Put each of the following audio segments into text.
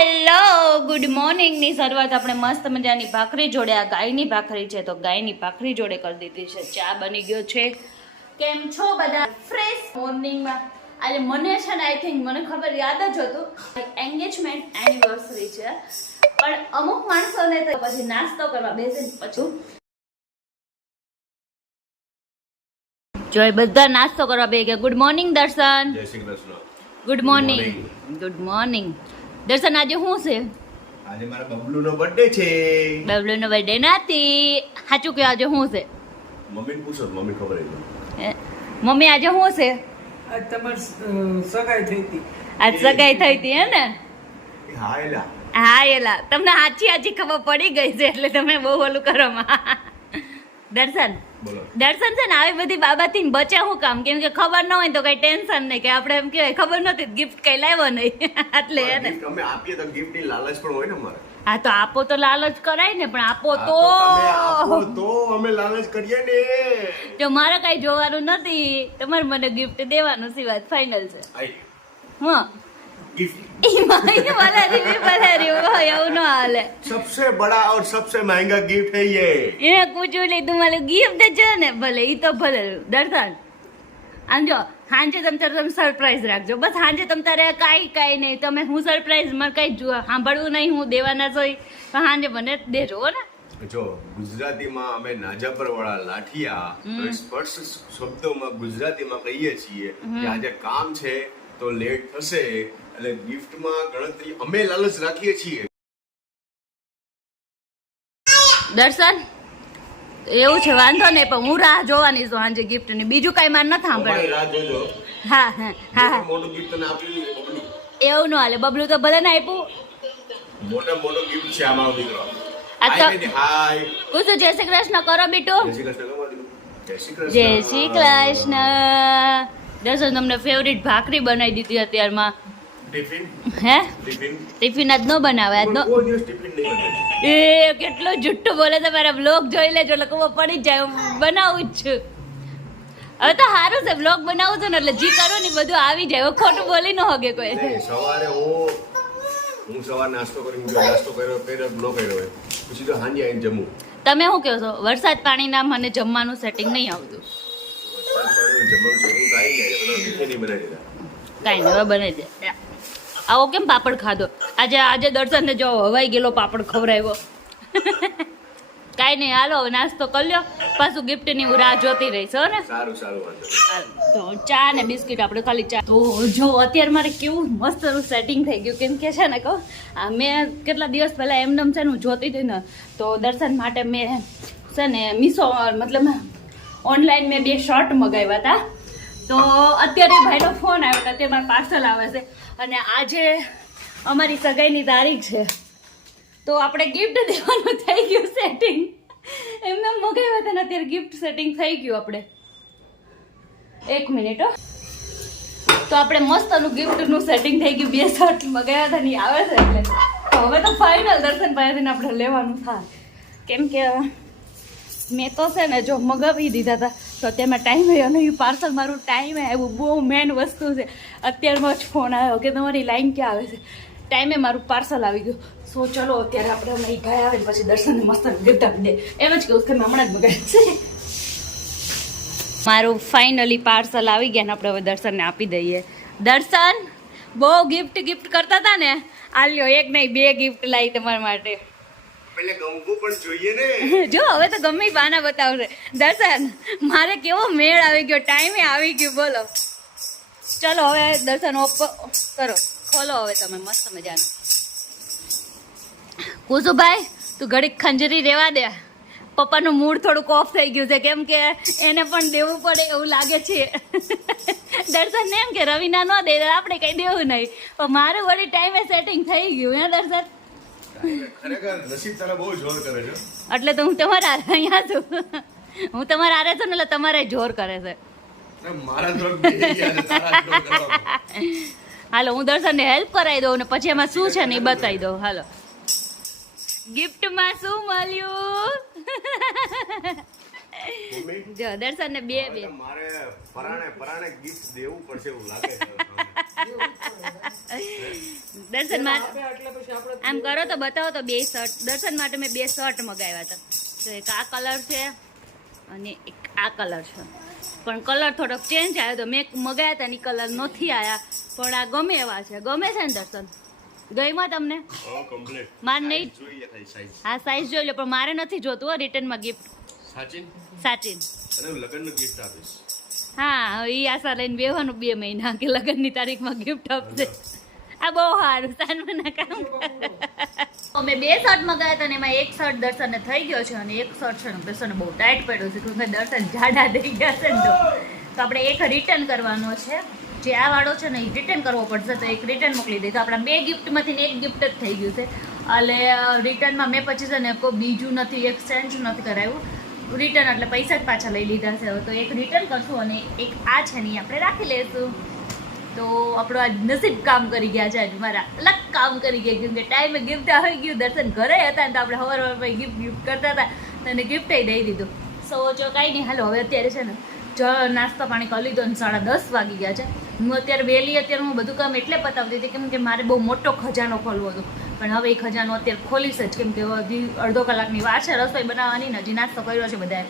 Hello good મોર્નિંગની શરૂઆત આપણે મસ્ત મજાની ભાખરી જોડે, આ ગાયની ભાખરી છે તો ગાયની ભાખરી જોડે કરી દીધી છે. ચા બની ગયો છે. કેમ છો બધા? ફ્રેશ મોર્નિંગમાં આજે મને છે ને, આઈ થિંક મને ખબર યાદ જ હતું એન્ગેજમેન્ટ એનિવર્સરી છે, પણ અમુક માણસોને તો પછી નાસ્તો કરવા બેસીને પછી જોઈ બધા નાસ્તો કરવા બે ગયા. ગુડ મોર્નિંગ દર્શન. જય Shri Krishna. Good morning. Good morning દર્શન. આજે શું છે? આજે મારા બબલુનો બર્થડે છે. બબલુનો બર્થડે નથી. સાચું કે આજે શું છે? મમ્મીને પૂછો, મમ્મી ખબર છે. મમ્મી આજે શું છે? આજ તમારી સગાઈ થઈ હતી. આજ સગાઈ થઈ હતી હે ને? હા એલા. હા એલા, તમને આછી ખબર પડી ગઈ છે એટલે તમે બહુ ઓલું કરો માં. દર્શન બોલો. દર્શન છે ને આવી બધી બાબતથી બચે શું કામ? કેમ કે ખબર ન હોય તો કઈ ટેન્શન નહીં, કે આપણે એમ કહેવાય ખબર નહોતી ગિફ્ટ કઈ લાવ્યો નહીં એટલે હે ને. gift અમે આપીએ તો gift ની લાલચ પણ હોય ને અમારે. હા તો આપો તો લાલચ કરાય ને, પણ આપો હા, તો તમે આપો તો અમે લાલચ કરીએ ને. જો મારે કઈ જોવાનું નથી, તમારે મને ગિફ્ટ દેવાનું છે, વાત ફાઇનલ છે. આઈ હા gift એવું ન હાલે. सबसे बड़ा और सबसे महंगा गिफ्ट है ये. એને પૂછ્યું લે તમારે ગિફ્ટ છે ને, ભલે ઈ તો ભલે. દર્શન આમ જો સાંજે તમે સરપ્રાઈઝ રાખજો, બસ સાંજે તમ તારે કાંઈ નહીં, તમે હું સરપ્રાઈઝ મારે કઈ સાંભળવું નહીં, હું દેવાના છો પણ સાંજે મને દેજો ને. જો ગુજરાતીમાં અમે નાજાપર વાળા લાઠિયા સ્પર્શ શબ્દોમાં ગુજરાતીમાં કહીએ છીએ કે આજે કામ છે તો લેટ થશે, એટલે ગિફ્ટમાં ગણતરી અમે લાલચ રાખીએ છીએ. દર્શન એવું છે, વાંધો નહીં, પણ હું રાહ જોવાની છું સાંજે ગિફ્ટ ની, બીજું કઈ મારે નથી અમારી સાંભળવું. રાહ જોજો. હા હા હા, મોટું ગિફ્ટ તને આપ્યું બબલુ. એવું ન હાલે. બબલું તો ભલે ને આપ્યું. મોટો ગિફ્ટ છે આમાં દીકરો. આ તો હાય. કુસુ જય શ્રી કૃષ્ણ કરો બીટુ. જય શ્રી કૃષ્ણ કહો દીકરો. જય શ્રી કૃષ્ણ. જય શ્રી કૃષ્ણ. દર્શન તમને ફેવરિટ ભાખરી બનાવી દીધી અત્યારમાં. ટિફિન હે ટિફિન ટિફિન આજ નો બનાવે, આજ નો. કોઈ દિવસ ટિફિન નહીં બનાવે. એ કેટલો જુઠ્ઠું બોલે છે. મારા બ્લોગ જોઈ લેજો એટલે ખબર પડી જ જાય. હું બનાવું જ છું. હવે તો સારું છે, બ્લોગ બનાવું છું ને એટલે જી કરો ને બધું આવી જાય. હવે ખોટું બોલી ન હોગે કોઈ. નહીં, સવારે હું સવારે નાસ્તો કરીને ગયો, નાસ્તો કર્યો ન કર્યો હોય પછી તો સાંજે આવીને જમું. તમે શું કહો છો? વરસાદ પાણીના મને જમવાનું સેટિંગ નહીં આવતું. જમવાનું છે હું તો આવી જાય ટિફિન નહીં બનાવી દેતા. કાંઈ નહીં, હવે બનાવી દે. આવો કેમ પાપડ ખાધો આજે દર્શનને જો હવાઈ ગયેલો પાપડ ખવડાવ્યો. કાંઈ નહીં, હાલો હવે નાસ્તો કરી લ્યો, પાછું ગિફ્ટની હું રાહ જોતી રહીશ હો ને. સારું વાંધો. તો ચા ને બિસ્કિટ આપણે ખાલી ચા. તો જો અત્યારે મારે કેવું મસ્ત સેટિંગ થઈ ગયું, કેમ કે છે ને કહું મેં કેટલા દિવસ પહેલાં એમનેમ છે ને હું જોતી હતી ને, તો દર્શન માટે મેં છે ને મીશો મતલબ ઓનલાઈન મેં 2 શર્ટ મગાવ્યા હતા. તો અત્યારે ભાઈનો ફોન આવ્યો હતો, અત્યારે મારે પાર્સલ આવે છે અને આજે અમારી સગાઈની તારીખ છે, તો આપણે ગિફ્ટ દેવાનું થઈ ગયું સેટિંગ. એમને મગાવ્યા હતા ને અત્યારે ગિફ્ટ સેટિંગ થઈ ગયું. આપણે 1 મિનિટ તો આપણે મસ્તનું ગિફ્ટનું સેટિંગ થઈ ગયું. 2 શર્ટ મગાવ્યા હતા ને આવે છે એટલે તો હવે તો ફાઇનલ દર્શન પાસેથી આપણે લેવાનું થાય. કેમ કે મેં તો છે ને જો મગાવી દીધા હતા તો અત્યારમાં ટાઈમે, અને એ પાર્સલ મારું ટાઈમે આવ્યું. બહુ મેન વસ્તુ છે. અત્યારમાં જ ફોન આવ્યો કે તમારી લાઈન ક્યાં આવે છે, ટાઈમે મારું પાર્સલ આવી ગયું. સો ચલો અત્યારે આપણે અમે ગયા આવે પછી દર્શનને મસ્ત ગિફ્ટ આપી દે. એમ જ કહું કે મેં હમણાં જ મગાવ્યું છે. મારું ફાઇનલી પાર્સલ આવી ગયા ને આપણે હવે દર્શનને આપી દઈએ. દર્શન બહુ ગિફ્ટ કરતા હતા ને, આ લ્યો 1 નહીં 2 ગિફ્ટ લાવી તમારા માટે. એટલે ગમવું પણ જોઈએ ને. જો હવે તો ગમે બાના બતાવશે. દર્શન મારે કેવો મેળ આવી ગયો, ટાઈમે આવી ગયું. બોલો ચલો હવે દર્શન કરો, ખોલો હવે તમે મસ્ત મજાનું. કુસુભાઈ તું ઘડીક ખંજરી રેવા દે, પપ્પાનું મૂડ થોડુંક ઓફ થઈ ગયું છે, કેમ કે એને પણ દેવું પડે એવું લાગે છે. દર્શન એમ કે રવિના ન દે આપણે કઈ દેવું નહીં, પણ મારું વળી ટાઈમે સેટિંગ થઈ ગયું. હે દર્શન ખરેખર નસીબ તારા બહુ જોર કરે છે. એટલે તો હું તમારા અહીંયા છું, હું તમારા આરે છું ને એટલે તમારે જોર કરે છે. મારા જોર બેહી ગયા છે, તારા જોર કરવા. હાલો હું દર્શનને હેલ્પ કરાવી દઉં ને પછી એમાં શું છે ને એ બતાવી દઉં. હાલો ગિફ્ટમાં શું મળ્યું? મમ્મી જો દર્શન ને બે હવે તો મારે પરાણે ગિફ્ટ દેવું પડશે એવું લાગે છે. દર્શન માં આપે એટલે પછી આપણે આમ કરો તો બતાવો તો બે શર્ટ દર્શન માટે મેં બે શર્ટ મગાવ્યા હતા. તો એક આ કલર છે અને એક આ કલર છે, પણ કલર થોડોક ચેન્જ આવ્યો તો મેં મગાવ્યા હતા ને કલર નથી આવ્યા, પણ આ ગમે એવા છે. ગમે છે ને દર્શન? ગઈમાં તમને? કમ્પ્લીટ મારે નહીં, જોઈએ ખાલી સાઈઝ. હા સાઈઝ જોઈ લો, પણ મારે નથી જોતું રિટર્નમાં ગિફ્ટ. સાચીન સાચીન અને લગ્નનું ગિફ્ટ આપીશ. હા, એ આશા લઈને બેવાનું 2 મહિના કે લગ્નની તારીખમાં ગિફ્ટ આપશે. આ બહુ સારું સાનમાના કામ. અમે 2 શર્ટ મગાવ્યા હતા ને એમાં એક શર્ટ દર્શનને થઈ ગયો છે અને એક શર્ટ છે ને દર્શનને બહુ ટાઈટ પડ્યો છે, કેમકે દર્શન જાડા થઈ ગયા છે ને તો આપણે એક રિટર્ન કરવાનો છે. જે આ વાળો છે ને એ રિટર્ન કરવો પડશે, તો એક રિટર્ન મોકલી દે તો આપણા 2 ગિફ્ટમાંથી ને 1 ગિફ્ટ જ થઈ ગયું છે. એટલે રિટર્નમાં મેં પછી છે ને કોઈ બીજું નથી, એક્સચેન્જ નથી કરાવ્યું. રિટર્ન એટલે પૈસા જ પાછા લઈ લીધા છે. હવે તો એક રિટર્ન કરશું અને એક આ છે ને આપણે રાખી લઈશું. તો આપણું આજ નસીબ કામ કરી ગયા છે, આજ મારા અલગ કામ કરી ગયા, કેમકે ટાઈમે ગિફ્ટ આવી ગયું. દર્શન ઘરે હતા ને તો આપણે સવારમાં ગિફ્ટ કરતા હતા અને ગિફ્ટ દઈ દીધું. સો જો કાંઈ નહીં, હાલો હવે અત્યારે છે ને નાસ્તા પાણી કરી લીધો અને 10:30 વાગી ગયા છે. હું અત્યારે વહેલી હું બધું કામ એટલે પતાવતી હતી કેમ કે મારે બહુ મોટો ખજાનો ખોલવો હતો, પણ હવે એ ખજાનો અત્યારે ખોલીશ જ, કેમ કે હજી અડધો કલાકની વાર છે રસોઈ બનાવવાની ને હજી નાસ્તો કર્યો છે બધાએ.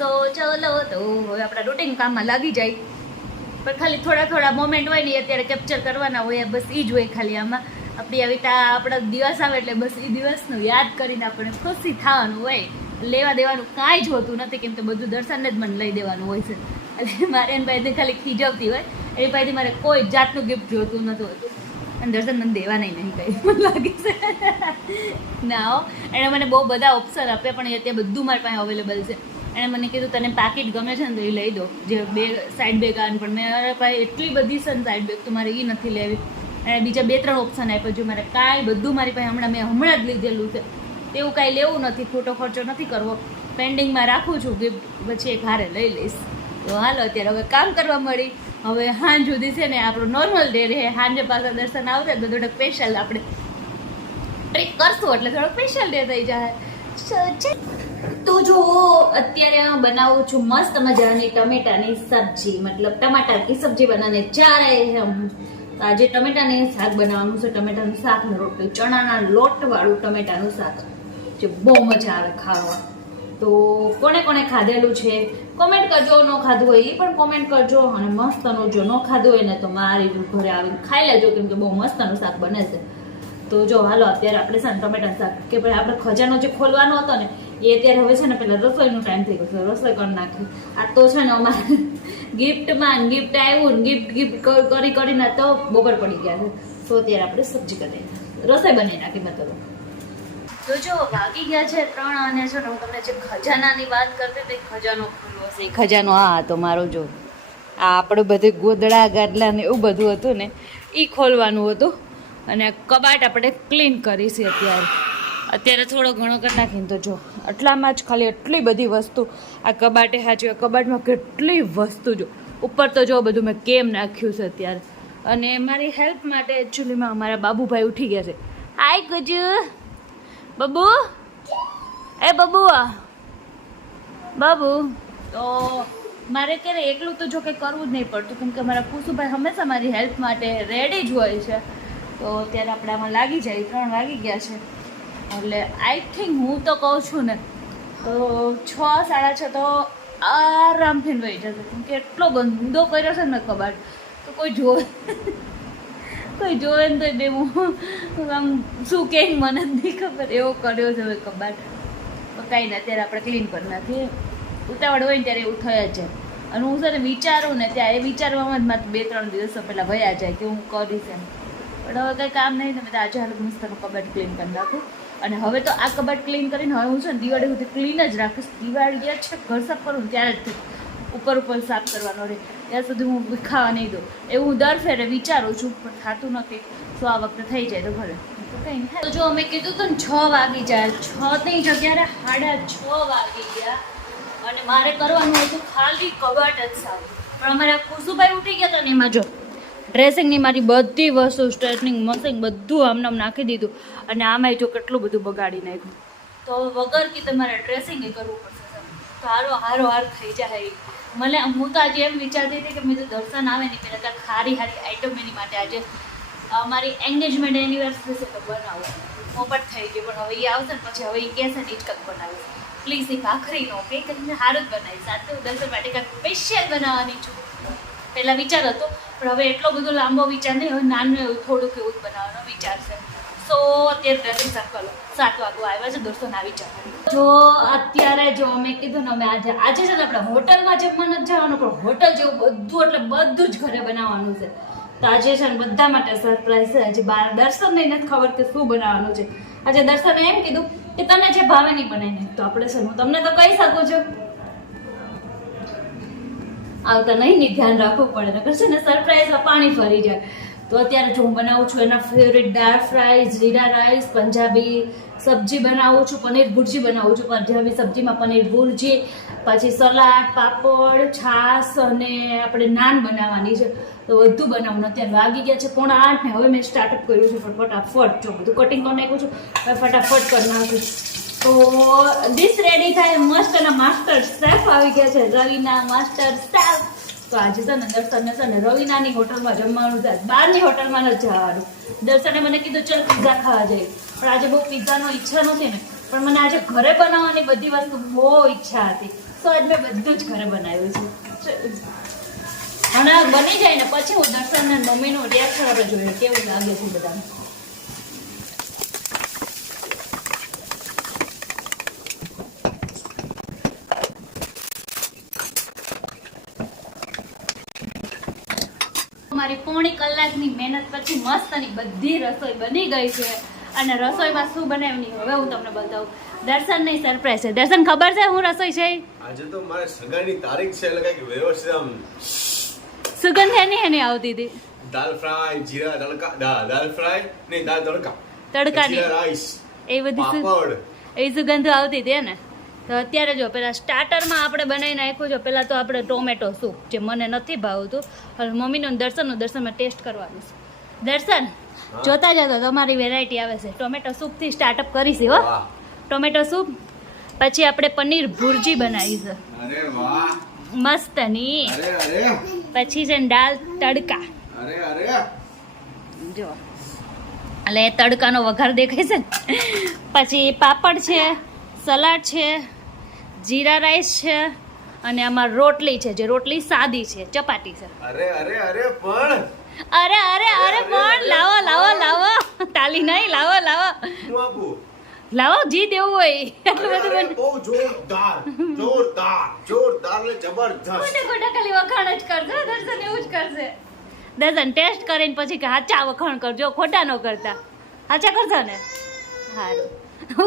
તો ચલો તો હવે આપણા રૂટીન કામમાં લાગી જાય, પણ ખાલી થોડા મોમેન્ટ હોય ને અત્યારે કેપ્ચર કરવાના હોય, બસ એ જ હોય ખાલી આમાં. આપણી આવી રીતે આપણા દિવસ આવે એટલે બસ એ દિવસનું યાદ કરીને આપણે ખુશી થવાનું હોય. લેવા દેવાનું કાંઈ જ હોતું નથી, કેમ કે બધું દર્શનને જ મને લઈ દેવાનું હોય છે. એટલે મારે એની પાસેથી ખાલી ખીજવતી હોય, એની પાસેથી મારે કોઈ જાતનું ગિફ્ટ જોતું નથી હોતું. અને દર્શન મને દેવાના નહીં કંઈ મને લાગે છે ના. એણે મને બહુ બધા ઓપ્શન આપ્યા, પણ અત્યારે બધું મારી પાસે અવેલેબલ છે. એણે મને કીધું તને પાકીટ ગમે છે ને તો એ લઈ દો, જે સાઈડ બેગ આવે, પણ મારા પાસે એટલી બધી છે ને સાઈડ બેગ તો મારે એ નથી લેવી. અને બીજા 2-3 ઓપ્શન આપ્યા, જો મારે કાંઈ બધું મારી પાસે મેં હમણાં જ લીધેલું છે, એવું કાંઈ લેવું નથી, ખોટો ખર્ચો નથી કરવો. પેન્ડિંગમાં રાખું છું ગિફ્ટ, પછી એક હારે લઈ લઈશ. તો હાલો અત્યારે હવે કામ કરવા મળી. હવે સાંજ સુધી છે ને આપણું નોર્મલ ડે રહે, સાંજે પાછા દર્શન આવશે તો થોડોક સ્પેશિયલ આપણે ટ્રીક કરશું, એટલે થોડોક સ્પેશિયલ ડે થઈ જાય. તો જો અત્યારે બનાવું છું મસ્ત મજાની ટમેટાની સબ્જી, મતલબ ટમાટર કી સબ્જી બનાને જા રહે હમ. આજે ટમેટાની શાક બનાવવાનું છે, ટમેટાનું શાક ને રોટલી, ચણાના લોટ વાળું ટમેટાનું શાક, જે બહુ મજા આવે ખાવા. તો કોને કોને ખાધેલું છે કોમેન્ટ કરજો, ન ખાધું હોય એ પણ કોમેન્ટ કરજો, અને મસ્તનું જો ન ખાધું હોય ને તો મારી ઘરે આવીને ખાઈ લેજો, કેમ કે બહુ મસ્તનું શાક બને છે. તો જો હાલો અત્યારે આપણે છે ને ટમેટાનું શાક, કે ભાઈ આપણે ખજાનો જે ખોલવાનો હતો ને એ અત્યારે હવે છે ને પેલા રસોઈનો ટાઈમ થઈ ગયો છે, રસોઈ કરી નાખી. આ તો છે ને અમારે ગિફ્ટમાં ગિફ્ટ આવ્યું ને ગિફ્ટ કરીને તો બપોર પડી ગયા છે. તો અત્યારે આપણે સબ્જી કરી રસોઈ બનાવી નાખી મતલબ. તો જો વાગી ગયા છે 3 અને છે ને હું તમને જે ખજાનાની વાત કરતી હતી, ખજાનો ખુલ્લો છે. ખજાનો આ હતો મારો, જો આ આપણે બધે ગોદડા ગાદલા ને એવું બધું હતું ને એ ખોલવાનું હતું. અને કબાટ આપણે ક્લીન કરી છે અત્યારે થોડો ઘણો કરી નાખીને. તો જો આટલામાં જ ખાલી એટલી બધી વસ્તુ આ કબાટે સાચી, આ કબાટમાં કેટલી વસ્તુ જો ઉપર તો જો બધું મેં કેમ નાખ્યું છે અત્યારે. અને મારી હેલ્પ માટે એકચ્યુઅલીમાં અમારા બાબુભાઈ ઉઠી ગયા છે. હાય ગુજુ બબુ, એ બબુ બાબુ. તો મારે ક્યારે એકલું તો જો કે કરવું જ નહીં પડતું, કેમ કે મારા કુસુભાઈ હંમેશા મારી હેલ્પ માટે રેડી જ હોય છે. તો અત્યારે આપણે આમાં લાગી જાય, 3 વાગી ગયા છે. એટલે આઈ થિંક હું તો કહું છું ને તો 6-6:30 તો આરામથી વહી જશે, કેમ કે એટલો ગંદો કર્યો છે ને કબાટ, તો કોઈ જોવે ને તો બે હું આમ શું કે મને જ નહીં ખબર, એવો કર્યો છે હવે કબાટ. તો કાંઈ નહીં, અત્યારે આપણે ક્લીન કરી નાખીએ. ઉતાવળ હોય ને ત્યારે એવું થઈ જ જાય. અને હું છે ને વિચારું ને ત્યારે એ વિચારવામાં જ માત્ર 2-3 દિવસો પહેલાં વયા જાય કે હું કરીશ એમ. પણ હવે કંઈ કામ નહીં, તમે તો આજે હાલ મસ્તનું કબાટ ક્લીન કરી નાખું. અને હવે તો આ કબાટ ક્લીન કરીને હવે હું છે ને દિવાળી સુધી ક્લીન જ રાખીશ. દિવાળી છે ઘર સાફ કરું ત્યારે જ ઉપર સાફ કરવાનો રહે, ત્યાં સુધી હું ખાવા નહીં દઉં, એવું હું દર ફેરે વિચારું છું, પણ થતું નથી. તો આ વખતે થઈ જાય તો ભલે, તો કંઈ નહીં. તો જો અમે કીધું હતું ને 6 વાગી જાય, 6ની જગ્યાએ 6:30 વાગી ગયા. અને મારે કરવાનું હતું ખાલી કબાટ જ સાફ. પણ અમારા કુસુભાઈ ઉઠી ગયા હતા ને એમાં જો ડ્રેસિંગની મારી બધી વસ્તુ, સ્ટ્રેટનિંગ મશીન બધું આમ નાખી દીધું. અને આમાંય જો કેટલું બધું બગાડી નાખ્યું. તો વગર કીધે મારે ડ્રેસિંગ કરવું પડશે. તો હારો હાર થઈ જાય. મને હું તો આજે એમ વિચારતી હતી કે મેં તો દર્શન આવે ને પહેલાં કાંઈક સારી આઈટમ એની માટે આજે અમારી એન્ગેજમેન્ટ એનિવર્સરી છે તો બનાવો. મોપટ થઈ ગયું પણ હવે એ આવશે ને પછી હવે એ કહેશે ને એ જ કંઈક બનાવીશ. પ્લીઝ એ ભાખરી નો કે કંઈ સારું જ બનાવીશ. સાથે હું દર્શન માટે કંઈક સ્પેશિયલ બનાવવાની છું. પહેલાં વિચાર હતો પણ હવે એટલો બધો લાંબો વિચાર નહીં, હવે નાનું એવું થોડુંક એવું જ બનાવવાનો વિચાર છે. સો અત્યારે ડ્રેસિંગ સર્કલ 7 વાગવા આવ્યા છે, દોસ્તો ના વિચાર. જો અત્યારે જો મેં કીધું ને અમે આજે છે ને આપણે હોટલમાં જમવા નથી જવાનું, પણ હોટલ જેવું બધું એટલે બધું જ ઘરે બનાવવાનું છે. તો આજે છે ને બધા માટે સરપ્રાઈઝ છે. આજે બાર દર્શનને નથી ખબર કે શું બનાવવાનું છે. આજે દર્શને એમ કીધું કે તને જે ભાવે નહીં બનાવીને, તો આપણે છે હું તમને તો કહી શકું છું આવતા નહીં ધ્યાન રાખવું પડે, નકર છે ને સરપ્રાઈઝમાં પાણી ફરી જાય. તો અત્યારે જો હું બનાવું છું એના ફેવરેટ દાળ ફ્રાય, જીરા રાઈસ, પંજાબી સબ્જી બનાવું છું, પનીર ભુરજી બનાવું છું. પંજાબી સબ્જીમાં પનીર ભુરજી, પછી સલાડ, પાપડ, છાશ અને આપણે નાન બનાવવાની છે. તો બધું બનાવું. અત્યારે વાગી ગયા છે 7:45 ને હવે મેં સ્ટાર્ટઅપ કર્યું છે. પણ ફટાફટ જો બધું કટિંગ કરી નાખ્યું છું, હવે ફટાફટ કરી નાખું. તો ડીશ રેડી થાય મસ્ત. અને માસ્ટર શેફ આવી ગયા છે, રવિના માસ્ટર શેફ. તો આજે છે ને દર્શનને છે ને રવિનાની હોટલમાં જમવાનું છે, બહારની હોટલમાં નથી જવાનું. દર્શને મને કીધું ચાલ પિઝા ખાવા જઈએ, પણ આજે બહુ પિઝાનો ઈચ્છા નથી ને, પણ મને આજે ઘરે બનાવવાની બધી વસ્તુ બહુ ઈચ્છા હતી. તો આજ મેં બધું જ ઘરે બનાવ્યું છે. અને બની જાય ને પછી હું દર્શન ને મમ્મીનું રિએક્શન આપણે જોઈએ કેવું લાગે છે બધાને. મારી પોણી કલાકની મહેનત પછી મસ્તની બધી રસોઈ બની ગઈ છે. અને રસોઈમાં શું બનાવની હવે હું તમને બતાવું. દર્શનની સરપ્રાઈઝ છે. દર્શન ખબર છે હું રસોઈ છે? આજે તો મારે સગાઈની તારીખ છે, એટલે કઈક વ્યવસ્થિત આમ સુગંધ એની આવતી હતી. દાલ ફ્રાય, જીરા તડકા, દાલ ફ્રાય નહીં દાલ તડકા, તડકાની જીરા રાઈસ, એ બધી પાપડ. એ સુગંધ આવતી હતી ને. તો અત્યારે જો પેલા સ્ટાર્ટરમાં આપણે બનાવી નાખ્યું છે. પહેલાં તો આપણે ટોમેટો સૂપ, જે મને નથી ભાવતું, હવે મમ્મીનું દર્શનમાં ટેસ્ટ કરવાનું છે. દર્શન જોતા જતો તમારી વેરાયટી આવે છે. ટોમેટો સૂપથી સ્ટાર્ટઅપ કરીશી હો. વાહ, ટોમેટો સૂપ, પછી આપણે પનીર ભુરજી બનાવી છે અરે વાહ, મસ્તની. અરે અરે પછી છે ને દાળ તડકા. અરે અરે જો એટલે તડકાનો વઘાર દેખાય છે ને. પછી પાપડ છે, સલાડ છે, જીરા રાઈસ છે, અને આમાં રોટલી છે, જે રોટલી સાદી છે, ચપાટી છે. અરે અરે અરે પણ અરે અરે અરે પણ લાવો લાવો લાવો, તાલી નહીં, લાવો લાવો હું આપું. લાવો, જી દેવું હોય એટલું અરે, બધું અરે, બહુ જોરદાર એટલે જબરદસ્ત. ખોટા ખાલી વખાણ જ કરજો. દર્શન એવું જ કરશે. દર્શન ટેસ્ટ કરીને પછી કે હાચા વખાણ કરજો, ખોટા ન કરતા. હાચા કરજો ને. સારું.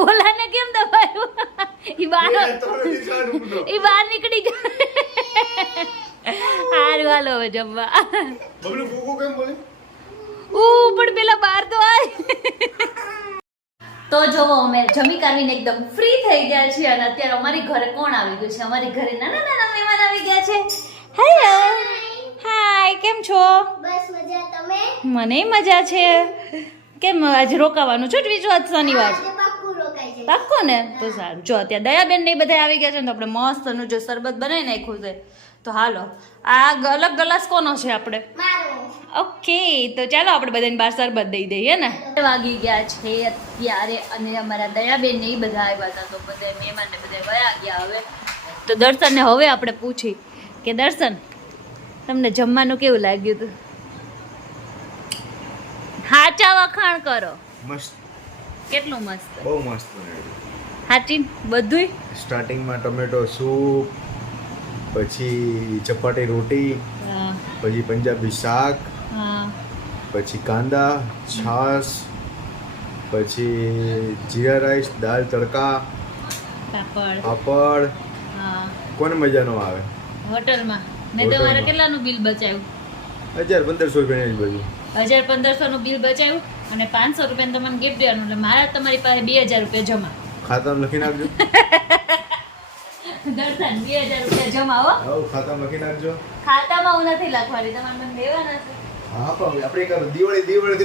ઓલાને કેમ દબાયું? ઈ બહાર નીકળી ગયો. હારું હાલો હવે જમવા. બબલુ કુકુ કેમ બોલે? પણ પેલા બહાર તો આય. તો જોવો અમે જમી કાઢીને એકદમ ફ્રી થઈ ગયા છીએ. અને અત્યારે અમારી ઘરે કોણ આવી ગયું છે? અમારી ઘરે નાના નાના મહેમાન આવી ગયા છે. હેલો, હાય, કેમ છો? બસ મજા. તમે? મને મજા છે. કેમ આજે રોકાવાનું છે? બીજું આજ શનિવાર આજે પાક્કું રોકાઈ જાય. પાક્કો ને? તો સારું. જો અત્યારે દયાબેન ને બધા આવી ગયા છે ને, તો આપણે મસ્તનું જો શરબત બનાવી નાખ્યું છે. તો હાલો, આ અલગ ગ્લાસ કોનો છે આપણે? મારો. ઓકે, તો ચાલો આપણે બધાને બાર શરબત દઈ દઈએ ને. વાગી ગયા છે અત્યારે, અને અમારા દયાબેન ને એ બધા આવ્યા હતા, તો બધા મહેમાન ને બધા વયા ગયા. હવે તો દર્શનને હવે આપણે પૂછી કે દર્શન તમને જમવાનું કેવું લાગ્યું હતું? હાચા વખાણ કરો. મસ્ત, કેટલું મસ્ત. બહુ મસ્ત બનાવ્યું. હાચી બધુંય. સ્ટાર્ટિંગમાં ટોમેટો સૂપ, પછી ચપાટી રોટી, હા પછી પંજાબી શાક, હા પછી કાંદા, છાશ, પછી જીરા રાઈસ, દાળ તડકા, પાપડ. પાપડ. હા, કોને મજા ન આવે? હોટલમાં મેં તમારે હોટલમાં. કેટલાનું બિલ બચાવ્યું? 1000-1500 રૂપિયા જ બધું. 1500 નું બિલ બચાવ્યું અને 500 રૂપિયા તમને ગિફ્ટ દેવાનું. એટલે મારા તમારી પાસે 2000 રૂપિયા જમા. ખાતામાં લખી નાખજો. દર્શન 2000 રૂપિયા જમા હો. આવો ખાતામાં લખી નાખજો. ખાતામાં હું નથી લખવાની, તમારે મને દેવાના છે. હા પણ આપણે એક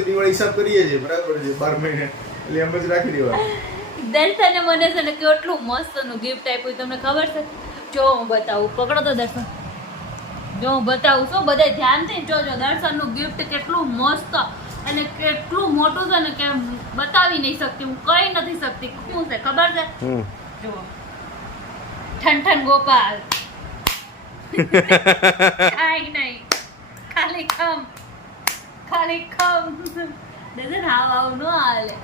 દિવાળી હિસાબ કરીએ છીએ, બરાબર છે, 12 મહિને, એટલે એમ જ રાખી દેવા. દર્શને મને છે ને કેટલું મસ્ત નું ગિફ્ટ આપ્યું તમને ખબર છે? જો હું બતાવું, પકડો તો દર્શન. જો હું બતાવું છું, બધે ધ્યાનથી જોજો. દર્શનનું ગિફ્ટ કેટલું મસ્ત અને કેટલું મોટું છે ને કે બતાવી નહીં શકતી, હું કઈ નથી શકતી. શું છે ખબર છે? જો ઠન ગોપાલ. કાંઈ નહીં, ખાલી ખમ. દર્શન આવું ન હાલે,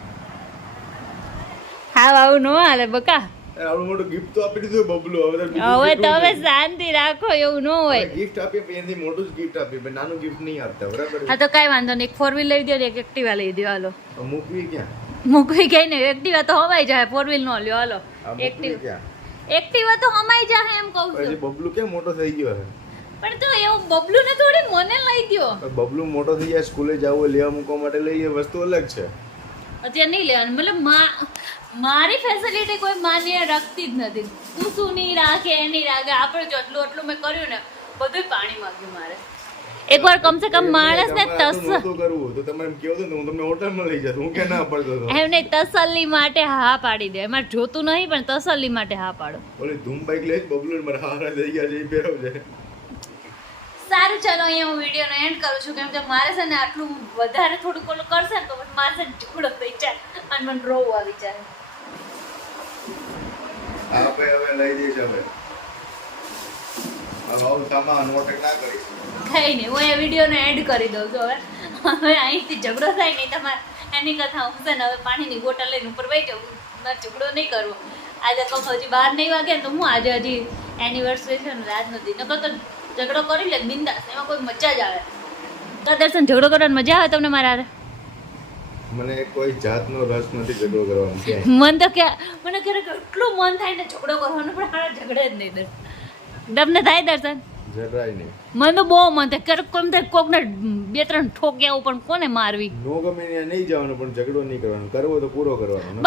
આવું ન હાલે બકા. આવડું મોટું ગિફ્ટ તો આપી દીધું બબલુ. હવે હવે તમે શાંતિ રાખો, એવું ન હોય. ગિફ્ટ આપીએ પણ એનાથી મોટું જ ગિફ્ટ આપીએ, પણ નાનું ગિફ્ટ નહીં આપતા, બરાબર? હા તો કઈ વાંધો નહીં, એક 4 વ્હીલ લઈ દો ને એક એક્ટિવા લઈ દો. હાલો મૂકવી ક્યાં? મૂકવી કઈ નહીં, એક્ટિવા તો હવાઈ જાય, 4 વ્હીલ નો લ્યો. હાલો આ મૂકવી એક્ટિવા એક્ટિવા તો હમાઈ જાય એમ કહું છું. પછી બબલુ કેમ મોટો થઈ ગયો છે? પણ તો એવું બબલુ ને થોડી મને લઈ દો. બબલુ મોટો થઈ જાય, સ્કૂલે જવું હોય, લેવા મૂકવા માટે લઈએ, વસ્તુ અલગ છે. અત્યારે નહીં લેવાનું, મતલબ મારી ફેસિલિટી કોઈ માન્ય રાખતી જ નથી. તું શું નહીં રાખે એ નહીં રાખે. આપણે જો આટલું મેં કર્યું ને, બધું પાણી માંગ્યું મારે. એકવાર કમસે કમ માણસ ને નહોતું કરવું તો તમે એમ કહો તો હું તમને હોટલમાં લઈ જતો, હું કે ના પડતો હતો. એમ નહીં, તસલ્લી માટે હા પાડી દે. એમાં જોતું નહીં પણ તસલ્લી માટે હા પાડો. ઓલી ધૂમ બાઈક લઈ બબલુ મારા હારા થઈ ગયા છે, એ પહેરવજે. સારું, ચાલો અહીંયા હું વિડીયોનો એન્ડ કરું છું, કેમ કે મારે છે ને આટલું વધારે થોડુંક ઓલું કરશે ને તો પછી મારે છે ને ઝઘડો થઈ જાય અને મને રોવું આવી જાય. હવે લઈ દઈશ. હવે સામાન નોટક ના કરીશ. કઈ નહીં, હું એ વિડીયોને એન્ડ કરી દઉં છું. હવે અહીંથી ઝઘડો થાય નહીં તમારે, એની કરતા હું છે ને હવે પાણીની બોટલ લઈને ઉપર વહી જાઉં. મારે ઝઘડો નહીં કરવો. આજે કહું હજી 12 નહીં વાગે ને તો હું આજે હજી એનિવર્સરી છે ને રાત નથી, નકર તો ઝઘડો કરી લે બિંદાસ, એમાં કોઈ મજા જ આવે. તો દર્શન ઝઘડો કરવાની મજા આવે તમને મારા હારે? મને કોઈ જાતનો રસ નથી ઝઘડો કરવાનો. મન તો મને ક્યારેક એટલું મન થાય ને ઝઘડો કરવાનું, પણ હારા ઝઘડે જ નહીં. તમને થાય દર્શન? જરાય નહીં. મને તો બહુ મન થાય, ક્યારેક કોમ થાય કોકને 2-3 ઠોકે આવું, પણ કોને મારવી? નો ગમે ત્યાં નહીં જવાનું, પણ ઝઘડો નહીં કરવાનો. કરવો તો પૂરો કરવાનો.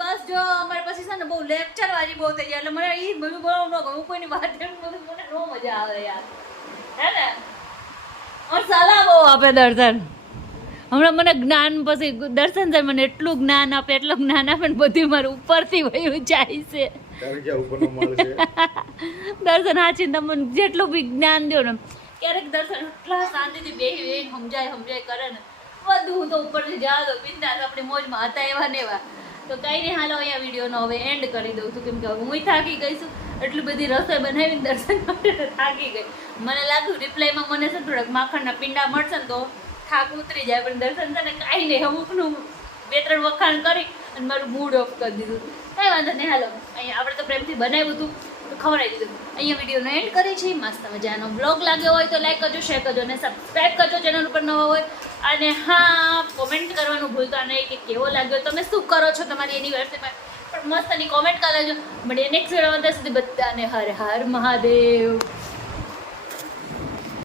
બસ જો અમારે પછી છે ને બહુ લેક્ચર વાજી બહુ થઈ જાય, એટલે મને એ બધું બહુ ન ગમે. હું કોઈની વાત એમ બધું મને નો મજા આવે યાર, હે ને? और સલાહ બહુ આપે દર્શન. હમણાં મને જ્ઞાન પછી દર્શન છે, મને એટલું જ્ઞાન આપે ને બધું મારું ઉપરથી વયું જાય છે. તારે ક્યાં ઉપરનો માળ છે? દર્શન હાચી તમને જેટલું બી જ્ઞાન દો ને, ક્યારેક દર્શન એટલા શાંતિથી બેહી સમજાય કરે ને, બધું હું તો ઉપરથી જા દો બિંદાસ, આપણી મોજમાં હતા એવા ને એવા. તો કઈ નહીં, હાલો અહીંયા વિડીયોનો હવે એન્ડ કરી દઉં છું, કેમ કે હવે હું થાકી ગઈ છું. એટલી બધી રસોઈ બનાવીને દર્શન માટે થાકી ગઈ. મને લાગ્યું રિપ્લાયમાં મને છે થોડાક માખણના પિંડા મળશે ને તો થાક ઉતરી જાય, પણ દર્શન છે ને કાંઈ નહીં, અમુકનું 2-3 વખાણ કરી અને મારું મૂડ ઓફ કરી દીધું. કાંઈ વાંધો નહીં, હાલો અહીંયા આપણે તો પ્રેમથી બનાવ્યું હતું તો ખવડાવી દીધું. અહીંયા વિડીયોનો એન્ડ કરી છે. મસ્ત મજાનો બ્લોગ લાગ્યો હોય તો લાઈક કરજો, શેર કરજો અને સબસ્ક્રાઈબ કરજો ચેનલ ઉપર નવા હોય. અને હા, કોમેન્ટ કરવાનું ભૂલતા નહીં કે કેવો લાગ્યો, તમે શું કરો છો તમારી એનિવર્સરીમાં, પણ મસ્ત એની કોમેન્ટ કરી લેજો. મળીએ નેક્સ્ટ વિડીયોમાં. ત્યાં સુધી બધાને હર હર મહાદેવ.